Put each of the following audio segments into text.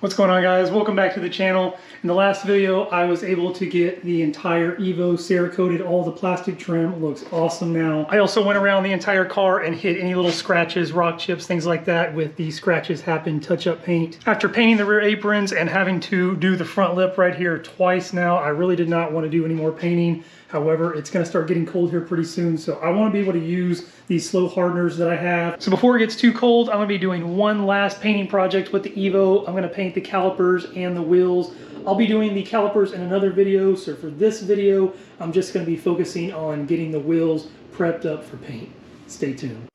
What's going on, guys? Welcome back to the channel. In the last video, I was able to get the entire Evo Cerakoted. All the plastic trim. It looks awesome now. I also went around the entire car and hit any little scratches, rock chips, things like that with the Scratches Happen touch-up paint. After painting the rear aprons and having to do the front lip right here twice now, I really did not want to do any more painting. However, it's going to start getting cold here pretty soon, so I want to be able to use these slow hardeners that I have. So before it gets too cold, I'm going to be doing one last painting project with the Evo. I'm going to paint the calipers and the wheels. I'll be doing the calipers in another video, so for this video, I'm just going to be focusing on getting the wheels prepped up for paint. Stay tuned.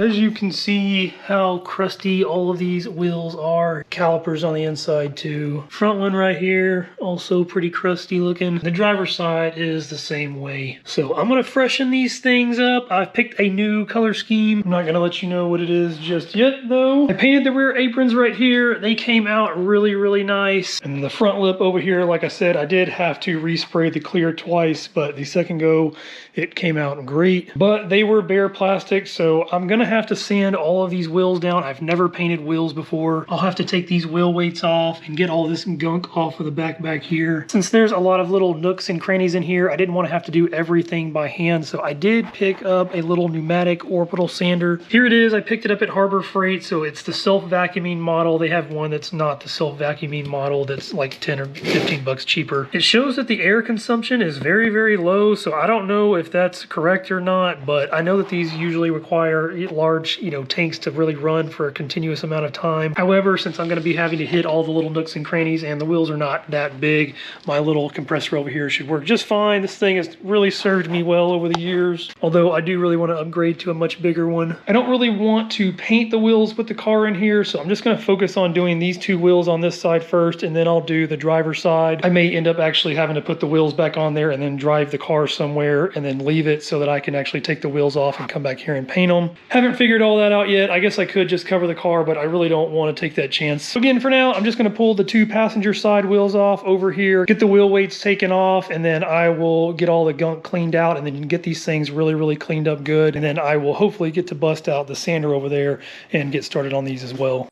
As you can see how crusty all of these wheels are. Calipers on the inside too. Front one right here, also pretty crusty looking. The driver's side is the same way. So I'm gonna freshen these things up. I've picked a new color scheme. I'm not gonna let you know what it is just yet though. I painted the rear aprons right here. They came out really, really nice. And the front lip over here, like I said, I did have to respray the clear twice, but the second go, it came out great. But they were bare plastic, so I'm gonna have to sand all of these wheels down. I've never painted wheels before. I'll have to take these wheel weights off and get all this gunk off of the back here. Since there's a lot of little nooks and crannies in here, I didn't want to have to do everything by hand, so I did pick up a little pneumatic orbital sander. Here it is. I picked it up at Harbor Freight, so it's the self-vacuuming model. They have one that's not the self-vacuuming model that's like 10 or 15 bucks cheaper. It shows that the air consumption is very, very low, so I don't know if that's correct or not, but I know that these usually require large, tanks to really run for a continuous amount of time. However, since I'm going to be having to hit all the little nooks and crannies and the wheels are not that big, my little compressor over here should work just fine. This thing has really served me well over the years, although I do really want to upgrade to a much bigger one. I don't really want to paint the wheels with the car in here, so I'm just going to focus on doing these two wheels on this side first, and then I'll do the driver's side. I may end up actually having to put the wheels back on there and then drive the car somewhere and then leave it so that I can actually take the wheels off and come back here and paint them. Haven't figured all that out yet. I guess I could just cover the car, but I really don't want to take that chance. So again, for now, I'm just going to pull the two passenger side wheels off over here, get the wheel weights taken off, and then I will get all the gunk cleaned out and then get these things really, really cleaned up good. And then I will hopefully get to bust out the sander over there and get started on these as well.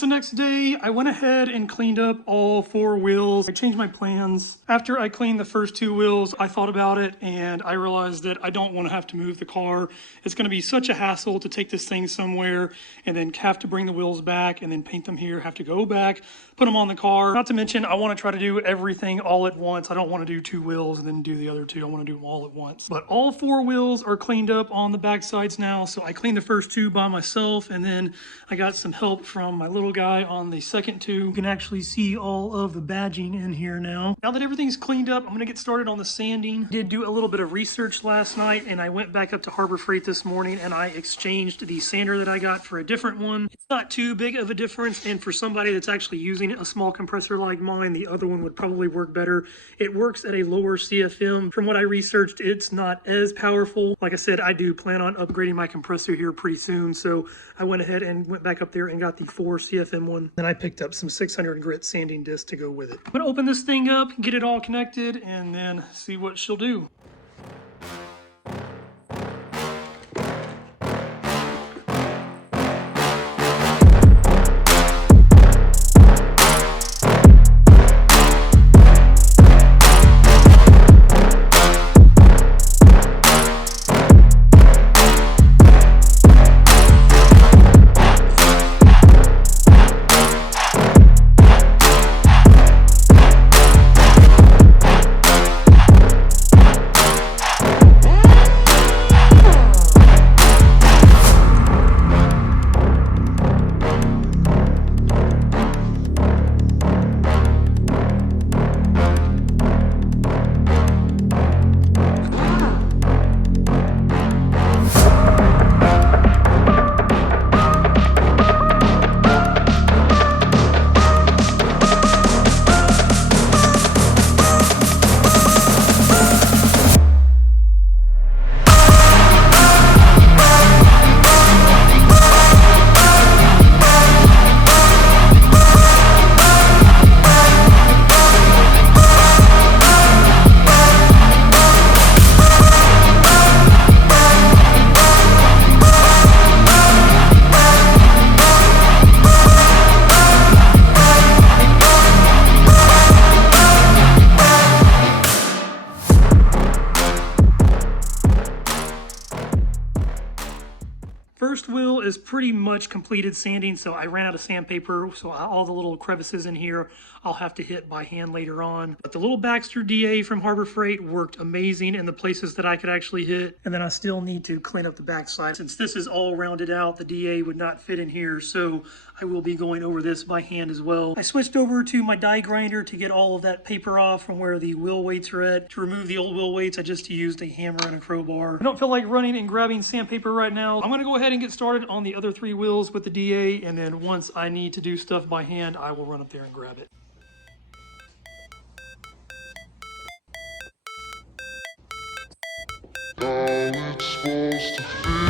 The next day, I went ahead and cleaned up all four wheels. I changed my plans. After I cleaned the first two wheels, I thought about it and I realized that I don't want to have to move the car. It's going to be such a hassle to take this thing somewhere and then have to bring the wheels back and then paint them here, have to go back, put them on the car. Not to mention, I want to try to do everything all at once. I don't want to do two wheels and then do the other two. I want to do them all at once. But all four wheels are cleaned up on the back sides now. So I cleaned the first two by myself, and then I got some help from my little guy on the second second to. You can actually see all of the badging in here now. Now that everything's cleaned up, I'm going to get started on the sanding. Did do a little bit of research last night, and I went back up to Harbor Freight this morning and I exchanged the sander that I got for a different one. It's not too big of a difference, and for somebody that's actually using a small compressor like mine, the other one would probably work better. It works at a lower CFM. From what I researched, it's not as powerful. Like I said, I do plan on upgrading my compressor here pretty soon, so I went ahead and went back up there and got the 4 CFM one. Then I picked up some 600 grit sanding discs to go with it. I'm gonna open this thing up, get it all connected, and then see what she'll do. First wheel is pretty much completed sanding, so I ran out of sandpaper, so all the little crevices in here I'll have to hit by hand later on. But the little Baxter DA from Harbor Freight worked amazing in the places that I could actually hit. And then I still need to clean up the backside. Since this is all rounded out, the DA would not fit in here, so I will be going over this by hand as well. I switched over to my die grinder to get all of that paper off from where the wheel weights are at. To remove the old wheel weights, I just used a hammer and a crowbar. I don't feel like running and grabbing sandpaper right now. I'm gonna go ahead and get started on the other 3 wheels with the DA, and then once I need to do stuff by hand, I will run up there and grab it. How it's supposed to feel.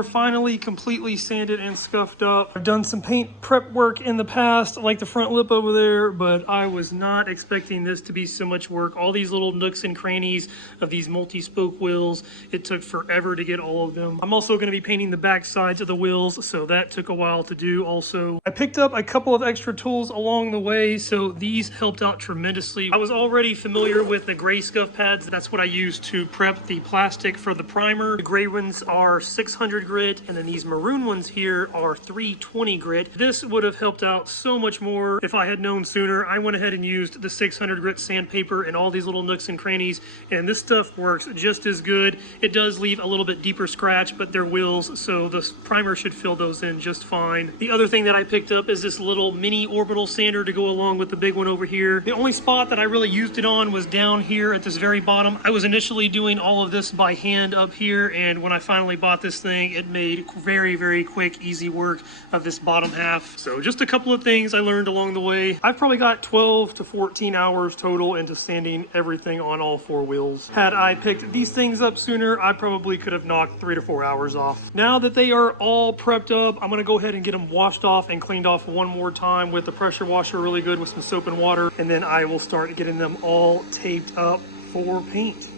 are finally completely sanded and scuffed up. I've done some paint prep work in the past, like the front lip over there, but I was not expecting this to be so much work. All these little nooks and crannies of these multi-spoke wheels, it took forever to get all of them. I'm also going to be painting the back sides of the wheels, so that took a while to do also. I picked up a couple of extra tools along the way, so these helped out tremendously. I was already familiar with the gray scuff pads. That's what I used to prep the plastic for the primer. The gray ones are 600 grit, and then these maroon ones here are 320 grit. This would have helped out so much more if I had known sooner. I went ahead and used the 600 grit sandpaper in all these little nooks and crannies, and this stuff works just as good. It does leave a little bit deeper scratch, but they're wheels, so the primer should fill those in just fine. The other thing that I picked up is this little mini orbital sander to go along with the big one over here. The only spot that I really used it on was down here at this very bottom. I was initially doing all of this by hand up here, and when I finally bought this thing, it made very, very quick, easy work of this bottom half. So just a couple of things I learned along the way. I've probably got 12 to 14 hours total into sanding everything on all four wheels. Had I picked these things up sooner, I probably could have knocked 3 to 4 hours off. Now that they are all prepped up, I'm gonna go ahead and get them washed off and cleaned off one more time with the pressure washer really good with some soap and water, and then I will start getting them all taped up for paint.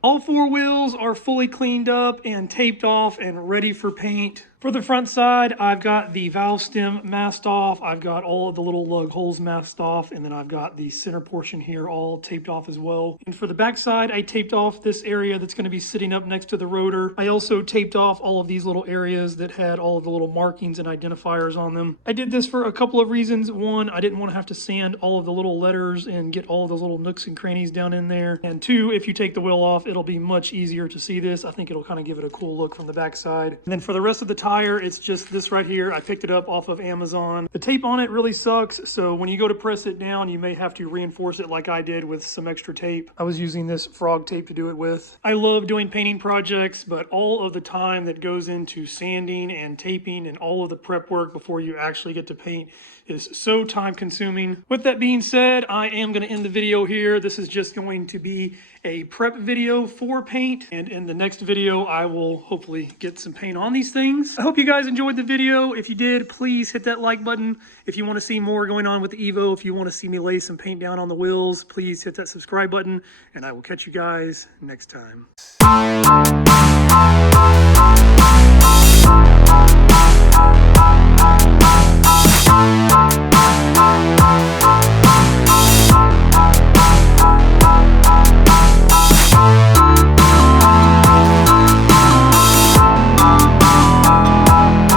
All four wheels are fully cleaned up and taped off and ready for paint. For the front side, I've got the valve stem masked off. I've got all of the little lug holes masked off, and then I've got the center portion here all taped off as well. And for the back side, I taped off this area that's going to be sitting up next to the rotor. I also taped off all of these little areas that had all of the little markings and identifiers on them. I did this for a couple of reasons. One, I didn't want to have to sand all of the little letters and get all of those little nooks and crannies down in there. And two, if you take the wheel off, it'll be much easier to see this. I think it'll kind of give it a cool look from the back side. And then for the rest of the tire, it's just this right here. I picked it up off of Amazon. The tape on it really sucks, so when you go to press it down, you may have to reinforce it like I did with some extra tape. I was using this frog tape to do it with. I love doing painting projects, but all of the time that goes into sanding and taping and all of the prep work before you actually get to paint is so time consuming. With that being said, I am going to end the video here. This is just going to be a prep video for paint, and in the next video I will hopefully get some paint on these things. I hope you guys enjoyed the video. If you did, please hit that like button. If you want to see more going on with the Evo, if you want to see me lay some paint down on the wheels, please hit that subscribe button, and I will catch you guys next time.